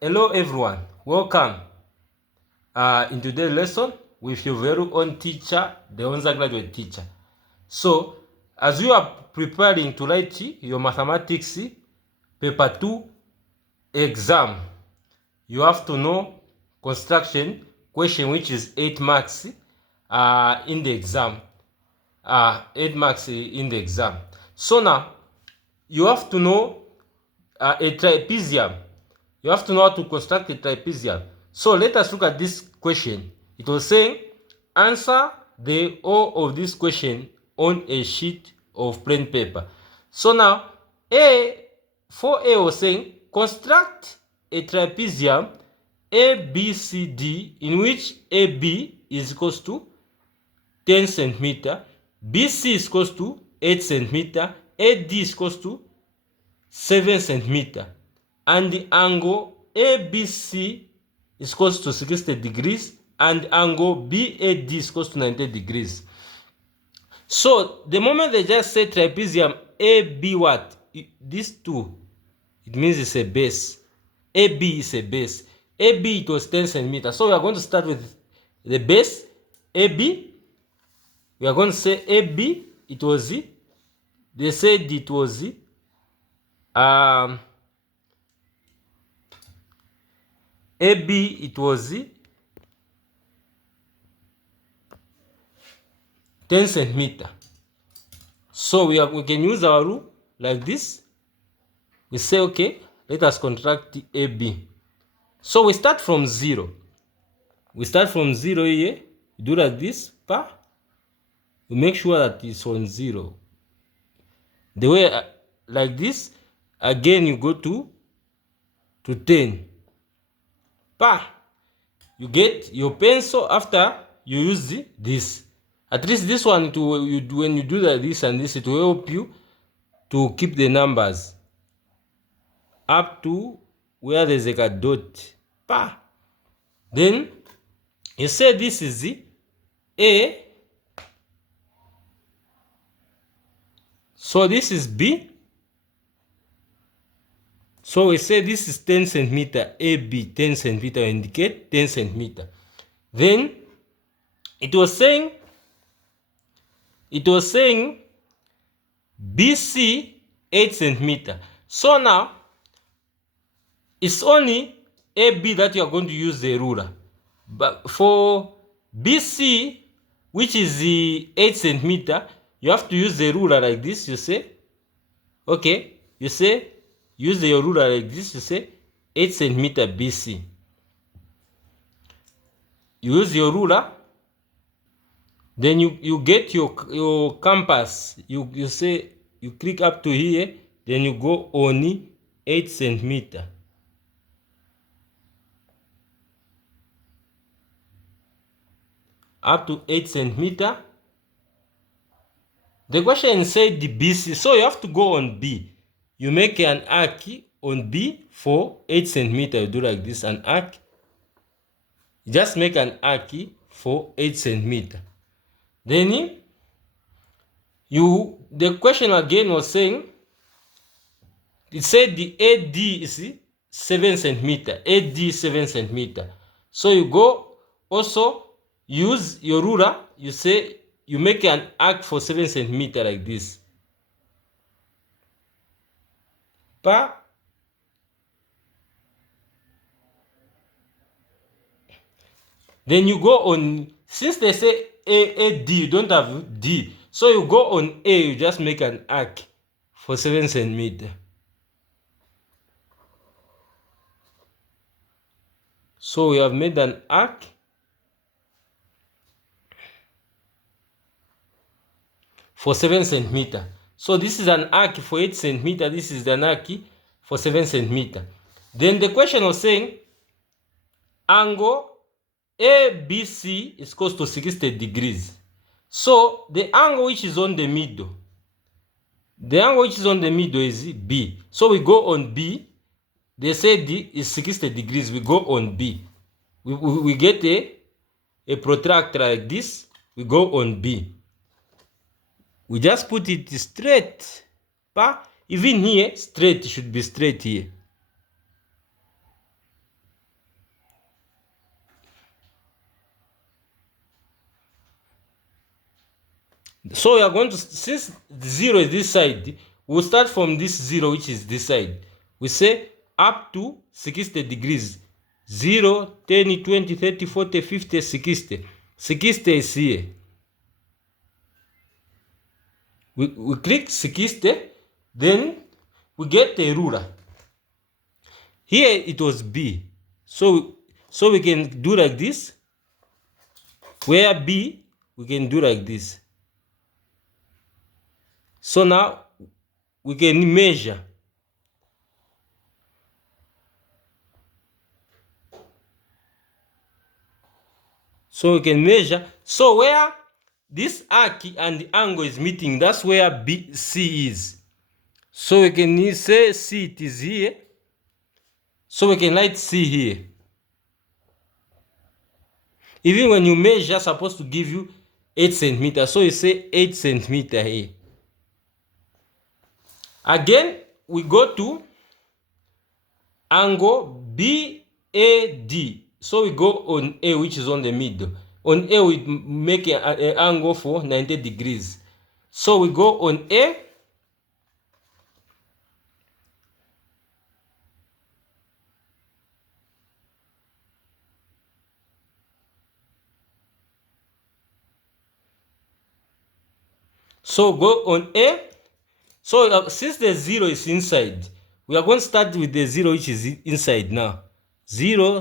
Hello everyone, welcome in today's lesson with your very own teacher, the undergraduate teacher. So, as you are preparing to write your mathematics paper 2 exam, you have to know construction question which is 8 marks in the exam. 8 marks in the exam. So now, you have to know a trapezium. You have to know how to construct a trapezium. So let us look at this question. It was saying, answer the all of this question on a sheet of plain paper. So now, for A was saying, construct a trapezium ABCD in which AB is equals to 10 centimeter, BC is equals to 8 centimeter, AD is equals to 7 centimeter, and the angle ABC is equals to 60 degrees and angle BAD is equals to 90 degrees. So the moment they just say trapezium AB what? These two, it means it's a base. AB is a base. AB it was 10 centimeters. So we are going to start with the base AB. We are going to say AB, it was, they said it was AB, it was 10 centimeter. So we can use our rule like this. We say, okay, let us contract AB. So we start from 0. We start from 0 here. We do like this. We make sure that it's on 0. The way like this, again you go to 10. You get your pencil after you use this. At least this one, when you do like this and this, it will help you to keep the numbers up to where there's like a dot. Then you say this is the A. So this is B. So we say this is 10 centimeter, AB 10 centimeter, indicate 10 centimeter. Then it was saying BC 8 centimeter. So now it's only AB that you are going to use the ruler. But for BC, which is the 8 centimeter, you have to use the ruler like this. You say, okay, you say, use your ruler like this. You say 8 centimeter BC. You use your ruler. Then you get your compass. You say, you click up to here. Then you go on 8 centimeter. Up to 8 centimeter. The question said the BC, so you have to go on B. You make an arc on B for 8 centimeter. You do like this, an arc. You just make an arc for 8 centimeter. Then the question again was saying, it said the AD is 7 centimeter. AD 7 centimeter. So you go also use your ruler. You say you make an arc for 7 centimeter like this. Then you go on, since they say AD, you don't have D. So you go on A, you just make an arc for 7 centimeter. So we have made an arc for 7 centimeter. So this is an arc for 8 centimeter. This is an arc for 7 centimeter. Then the question was saying, angle ABC is equal to 60 degrees. So the angle which is on the middle, is B. So we go on B. They say D is 60 degrees. We go on B. We get a protractor like this. We go on B. We just put it straight. Even here, straight, it should be straight here. So we are going to, since 0 is this side, we'll start from this 0, which is this side. We say up to 60 degrees. 0, 10, 20, 30, 40, 50, 60. 60 is here. We click 60, then we get a ruler. Here it was B. So we can do like this. Where B, we can do like this. So now we can measure. So we can measure. So where this arc and the angle is meeting, that's where BC is. So we can say C it is here. So we can write C here. Even when you measure, it's supposed to give you 8 centimeters. So you say 8 centimeters here. Again, we go to angle BAD. So we go on A, which is on the middle. On A, we make an angle for 90 degrees. So we go on A. So go on A. So since the 0 is inside, we are going to start with the 0 which is inside now. 0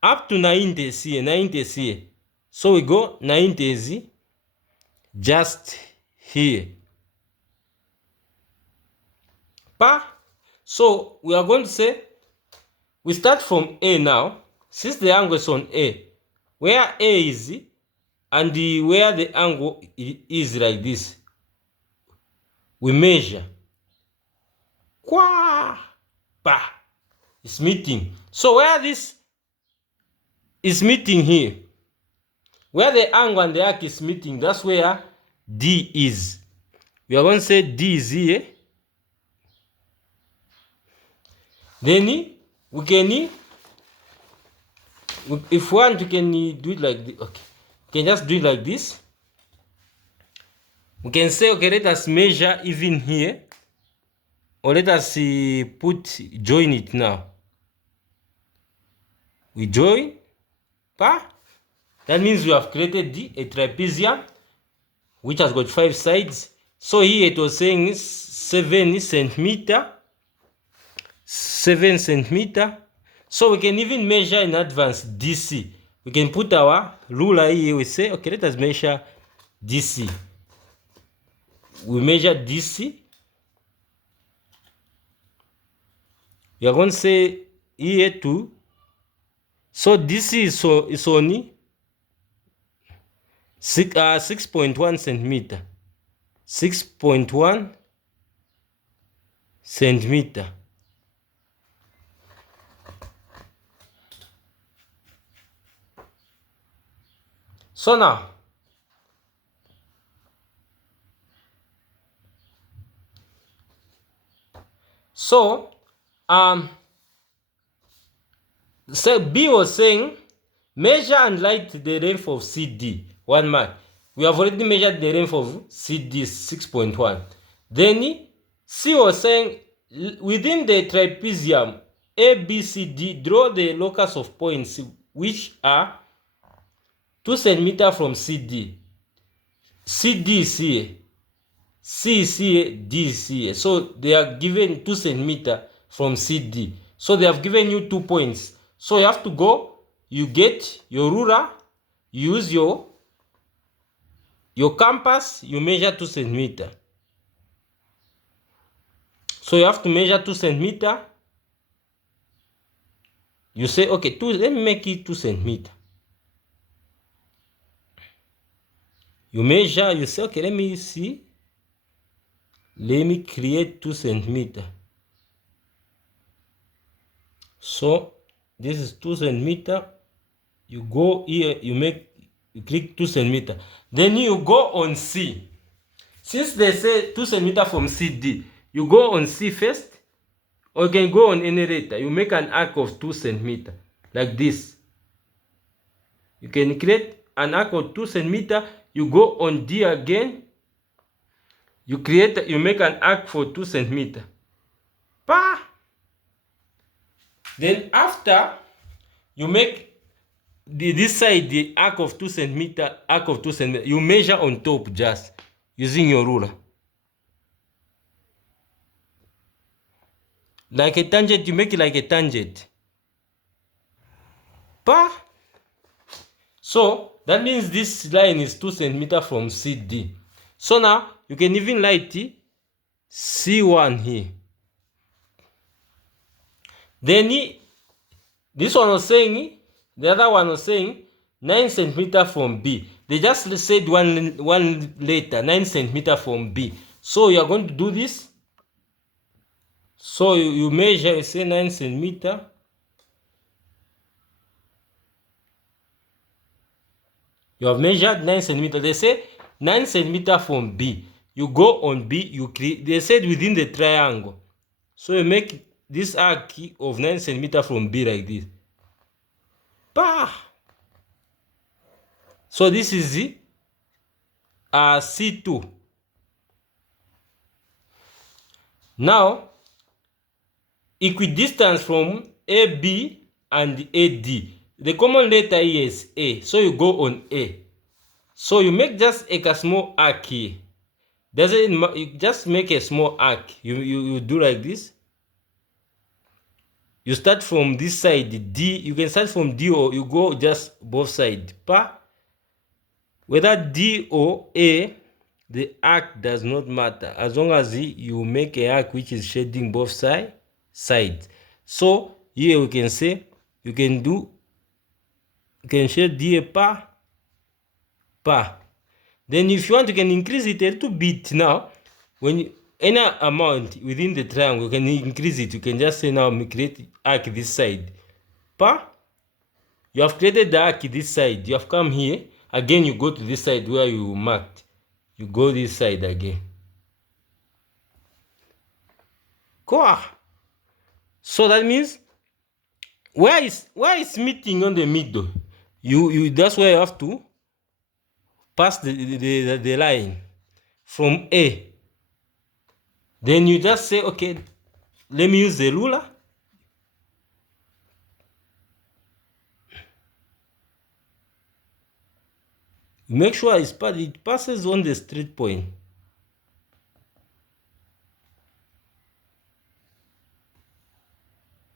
up to 90 is here, 90 is here. So we go 90 is just here. So we are going to say, we start from A now. Since the angle is on A, where A is and where the angle is like this, we measure. It's meeting. So where this is meeting here, where the angle and the arc is meeting, that's where D is. We are going to say D is here. Then we can, if we want, we can do it like this. Okay, we can just do it like this. We can say, okay, let us measure even here, or let us join it now. We join. That means we have created a trapezium which has got 5 sides. So here it was saying 7 centimeters. 7 centimeters. So we can even measure in advance DC. We can put our ruler here. We say, okay, let us measure DC. We measure DC. We are going to say here too. So DC is only 6.1 centimeter. 6.1 centimeter. So now, so B was saying, measure and write the length of CD, 1 mark. We have already measured the length of CD, 6.1. Then C was saying, within the trapezium ABCD, draw the locus of points which are 2 centimeters from CD. CD is here, C is here, D is here. So they are given 2 centimeters from CD. So they have given you 2 points. So you have to go, you get your ruler, you use your compass, you measure 2 centimeters. So you have to measure 2 centimeters. You say, okay, let me make it 2 centimeters. You measure, you say, okay, let me see. Let me create 2 centimeters. So this is 2 centimeters. You go here, you click 2 centimeters. Then you go on C. Since they say 2 centimeters from CD, you go on C first, or you can go on any later. You make an arc of 2 centimeters, like this. You can create an arc of 2 centimeters. You go on D again, you make an arc for 2 centimeter. Pa! Then after you make this side the arc of 2 centimeter, you measure on top just using your ruler. Like a tangent, you make it like a tangent. Pa! So that means this line is 2 centimeter from CD. So now you can even write C1 here. Then this one was saying, the other one was saying 9 centimeter from B. They just said one letter, 9 centimeter from B. So you are going to do this. So you measure, you say 9 centimeter. You have measured 9 centimeter. They say 9 centimeter from B. You go on B, you create, they said within the triangle. So you make this arc of 9 centimeter from B like this. Bah! So this is the C2. Now, equidistance from AB and AD. The common letter here is A. So you go on A. So you make just a small arc here. You just make a small arc. You do like this. You start from this side D. You can start from D or you go just both sides. Whether D or A, the arc does not matter as long as you make a arc which is shading both sides. So here we can say you can shade here pa. Then if you want, you can increase it a little bit. Now when any amount within the triangle, you can increase it. You can just say now create arc this side. You have created the arc this side. You have come here. Again, you go to this side where you marked. You go this side again. So that means where is meeting on the middle? That's where you have to pass the line from A. Then you just say, okay, let me use the ruler. Make sure it passes on the straight point.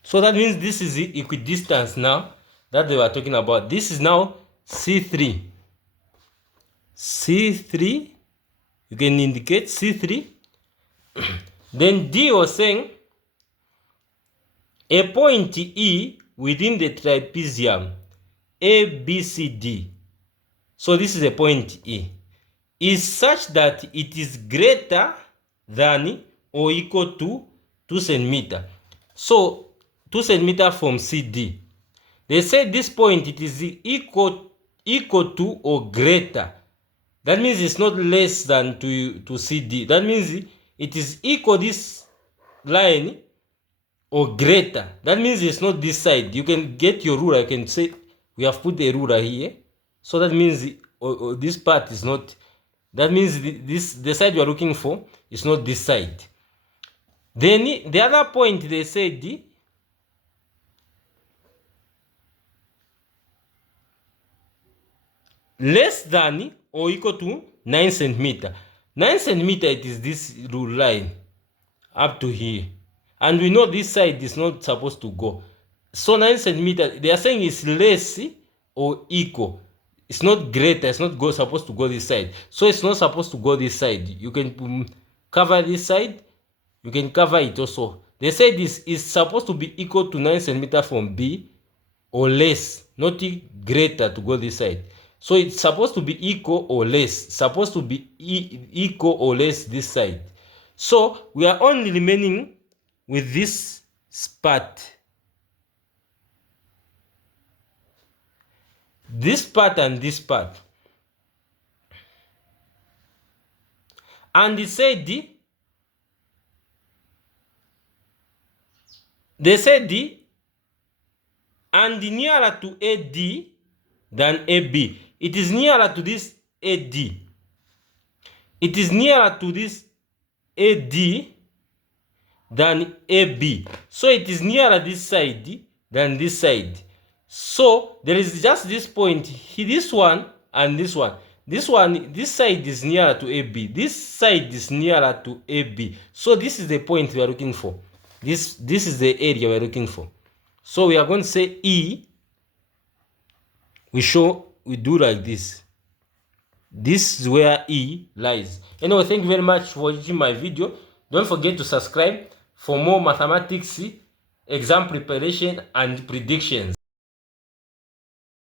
So that means this is the equidistance now that they were talking about. This is now C3. C3, you can indicate C3. Then D was saying a point E within the trapezium ABCD. So this is a point E. Is such that it is greater than or equal to 2 centimeter. So 2 centimeter from CD. They say this point it is equal to or greater. That means it's not less than to CD. That means it is equal this line or greater. That means it's not this side. You can get your ruler. You can say we have put a ruler here. So that means this part is not. That means the side you are looking for is not this side. Then the other point they said less than or equal to 9 centimeter. 9 centimeter, it is this rule line up to here. And we know this side is not supposed to go. So 9 centimeter, they are saying it's less or equal. It's not greater, it's not supposed to go this side. So it's not supposed to go this side. You can cover this side, you can cover it also. They say this is supposed to be equal to 9 centimeter from B or less, not greater to go this side. So it's supposed to be equal or less, supposed to be equal or less this side. So we are only remaining with this part. This part and this part. And they said and nearer to AD than AB. It is nearer to this AD. It is nearer to this AD than AB. So it is nearer this side than this side. So there is just this point, this one and this one. This side is nearer to AB. This side is nearer to AB. So this is the point we are looking for. This is the area we are looking for. So we are going to say E. We do like this. This is where E lies. Anyway, thank you very much for watching my video. Don't forget to subscribe for more mathematics exam preparation and predictions.